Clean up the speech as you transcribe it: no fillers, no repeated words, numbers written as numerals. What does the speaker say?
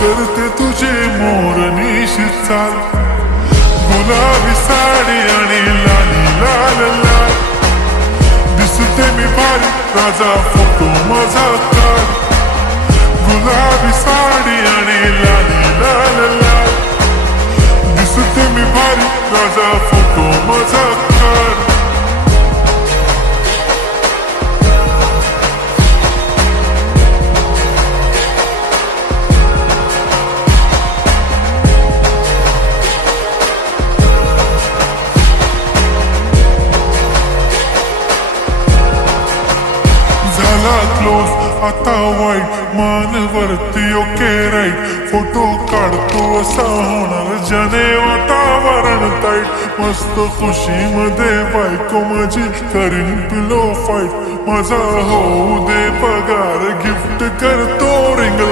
करते तुझे मोरनीशी चाल, गुलाबी साडी आणि लाली लाल लाल, दिसते मी भारी राजा फोटो माझा काढ, गुलाबी साडी आणि लाली लाल लाल, दिसते मी भारी राजा फोटो माझा काढ. झाला क्लोज आता वाईट, मान वरती ओके राईट, फोटो काढतो असा होणार जने वातावरण ताईट, मस्त खुशी मध्ये बायको माझी करीन पिलो फाईट, माझा होऊ दे पगार गिफ्ट करतो रिंग